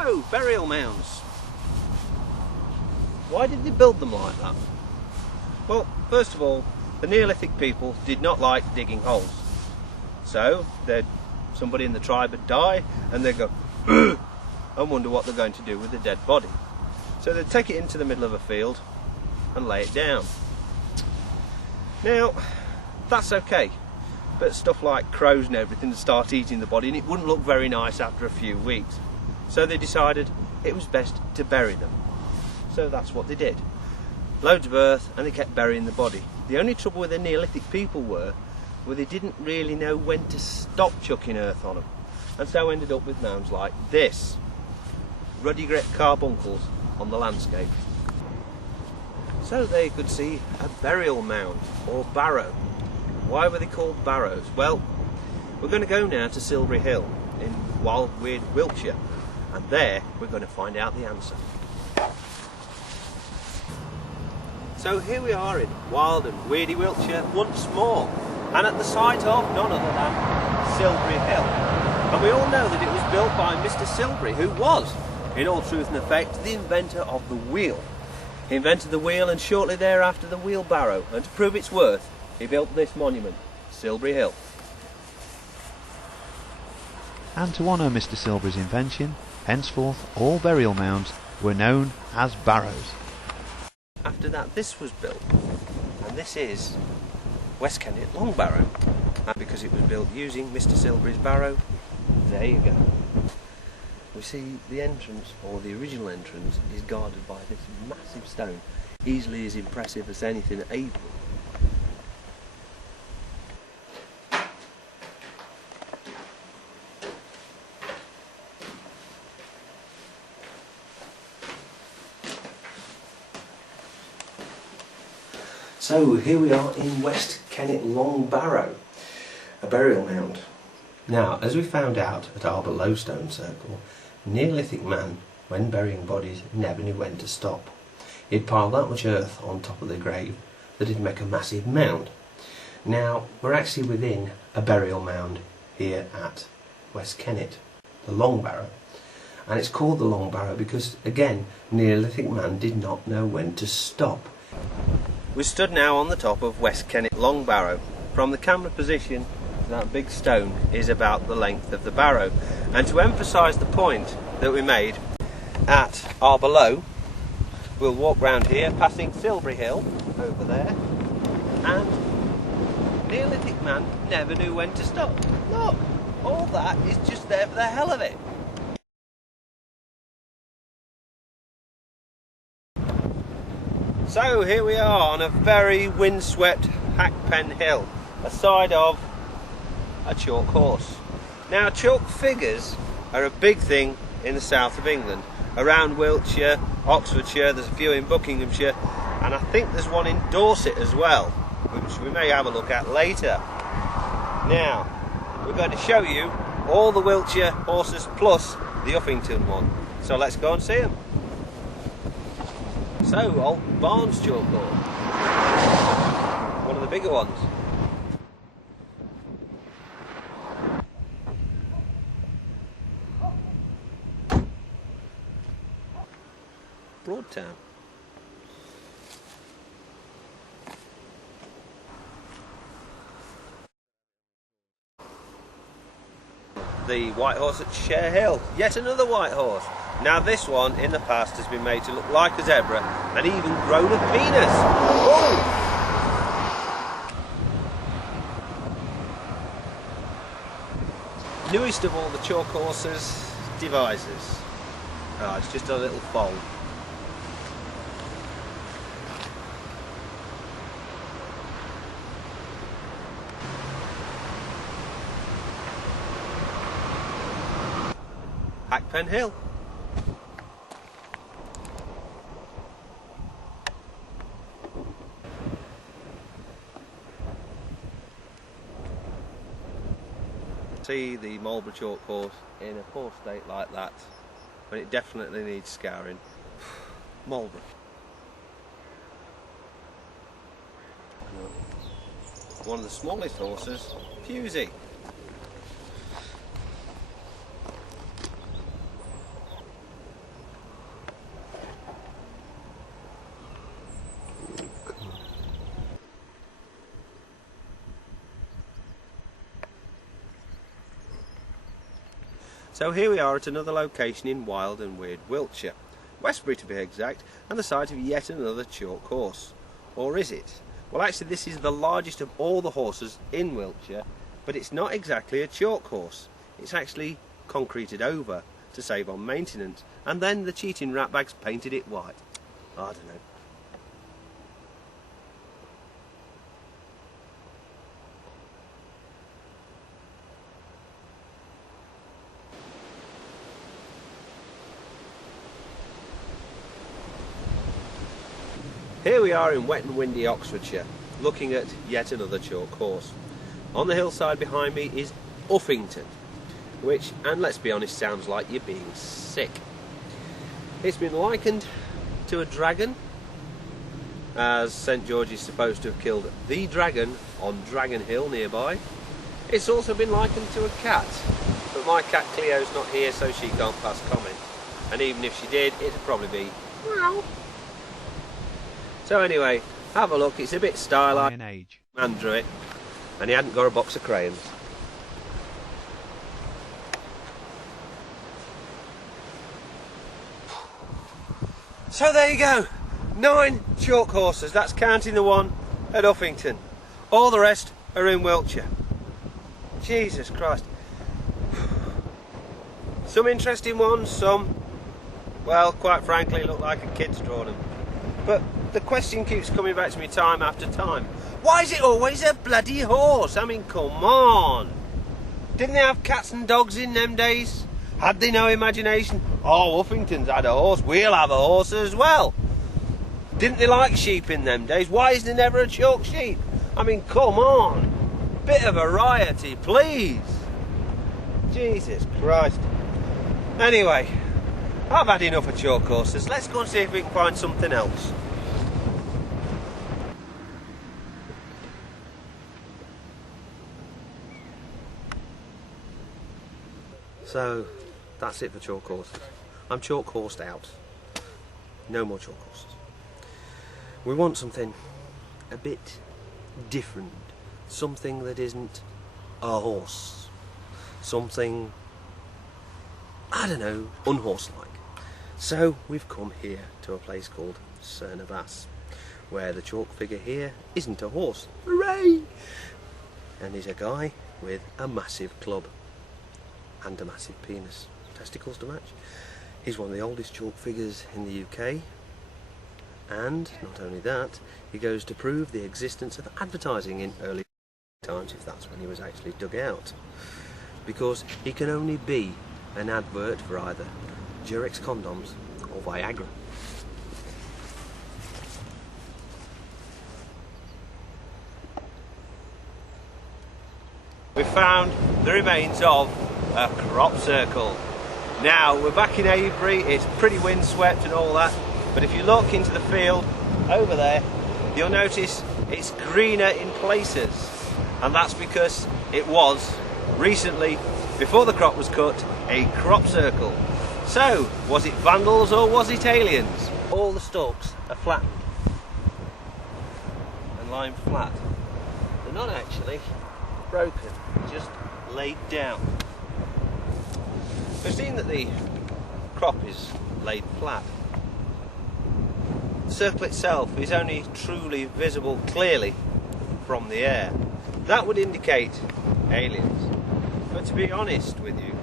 So, burial mounds. Why did they build them like that? Well, first of all, the Neolithic people did not like digging holes. So, somebody in the tribe would die and they'd go and wonder what they're going to do with the dead body. So they'd take it into the middle of a field and lay it down. Now, that's okay, but stuff like crows and everything would start eating the body and it wouldn't look very nice after a few weeks. So they decided it was best to bury them. So that's what they did. Loads of earth and they kept burying the body. The only trouble with the Neolithic people were they didn't really know when to stop chucking earth on them. And so ended up with mounds like this. Ruddy grit carbuncles on the landscape. So there you could see a burial mound or barrow. Why were they called barrows? Well, we're going to go now to Silbury Hill in wild, weird Wiltshire, and there we're going to find out the answer. So here we are in wild and weirdy Wiltshire once more, and at the site of none other than Silbury Hill. And we all know that it was built by Mr. Silbury, who was, in all truth and effect, the inventor of the wheel. He invented the wheel and shortly thereafter the wheelbarrow, and to prove its worth, he built this monument, Silbury Hill. And to honour Mr. Silbury's invention, henceforth all burial mounds were known as barrows. After that this was built, and this is West Kennet Long Barrow. And because it was built using Mr. Silbury's barrow, there you go. We see the entrance, or the original entrance, is guarded by this massive stone, easily as impressive as anything at Avon. So here we are in West Kennet Long Barrow, a burial mound. Now, as we found out at our below stone circle, Neolithic man, when burying bodies, never knew when to stop. He'd pile that much earth on top of the grave that it'd make a massive mound. Now, we're actually within a burial mound here at West Kennet, the Long Barrow. And it's called the Long Barrow because, again, Neolithic man did not know when to stop. We stood now on the top of West Kennet Long Barrow. From the camera position, that big stone is about the length of the barrow. And to emphasise the point that we made at our below, we'll walk round here, passing Silbury Hill over there, and Neolithic man never knew when to stop. Look, all that is just there for the hell of it. So here we are on a very windswept Hackpen Hill, a side of a chalk horse. Now, chalk figures are a big thing in the south of England, around Wiltshire, Oxfordshire, there's a few in Buckinghamshire, and I think there's one in Dorset as well, which we may have a look at later. Now, we're going to show you all the Wiltshire horses plus the Uffington one, so let's go and see them. So, Old Barnes chalk horse, one of the bigger ones. Broadtown. The white horse at Share Hill, yet another white horse. Now this one in the past has been made to look like a zebra and even grown a penis. Oh! Newest of all the chalk horses, Devises. Oh, it's just a little foal. Hackpen Hill. See the Marlborough chalk horse in a poor state like that, but it definitely needs scouring. Marlborough. One of the smallest horses, Fusey. So here we are at another location in wild and weird Wiltshire, Westbury to be exact, and the site of yet another chalk horse. Or is it? Well, actually this is the largest of all the horses in Wiltshire, but it's not exactly a chalk horse. It's actually concreted over to save on maintenance, and then the cheating ratbags painted it white. I don't know. Here we are in wet and windy Oxfordshire, looking at yet another chalk horse. On the hillside behind me is Uffington, which, and let's be honest, sounds like you're being sick. It's been likened to a dragon, as St George is supposed to have killed the dragon on Dragon Hill nearby. It's also been likened to a cat, but my cat Cleo's not here, so she can't pass comment. And even if she did, it'd probably be meow. So anyway, have a look, it's a bit stylized. Man drew it, and he hadn't got a box of crayons. So there you go, 9 chalk horses, that's counting the one at Uffington. All the rest are in Wiltshire. Jesus Christ. Some interesting ones, some, well, quite frankly, look like a kid's drawn them. But the question keeps coming back to me time after time. Why is it always a bloody horse? I mean, come on. Didn't they have cats and dogs in them days? Had they no imagination? Oh, Uffington's had a horse, we'll have a horse as well. Didn't they like sheep in them days? Why is there never a chalk sheep? I mean, come on. Bit of variety, please. Jesus Christ. Anyway, I've had enough of chalk horses. Let's go and see if we can find something else. So, that's it for chalk horses. I'm chalk horsed out. No more chalk horses. We want something a bit different. Something that isn't a horse. Something, I don't know, unhorse-like. So we've come here to a place called Cernavass, where the chalk figure here isn't a horse. Hooray! And he's a guy with a massive club and a massive penis. Testicles to match. He's one of the oldest chalk figures in the UK, and not only that, he goes to prove the existence of advertising in early times, if that's when he was actually dug out, because he can only be an advert for either Durex condoms or Viagra. We found the remains of a crop circle. Now we're back in Avebury, it's pretty windswept and all that, but if you look into the field over there, you'll notice it's greener in places, and that's because it was recently, before the crop was cut, a crop circle. So, was it vandals or was it aliens? All the stalks are flattened and lying flat. They're not actually broken, just laid down. We've seen that the crop is laid flat. The circle itself is only truly visible clearly from the air. That would indicate aliens. But to be honest with you,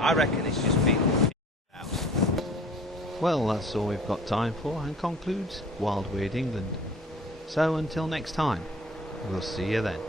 I reckon it's just people out. Well, that's all we've got time for, and concludes Wild Weird England. So until next time, we'll see you then.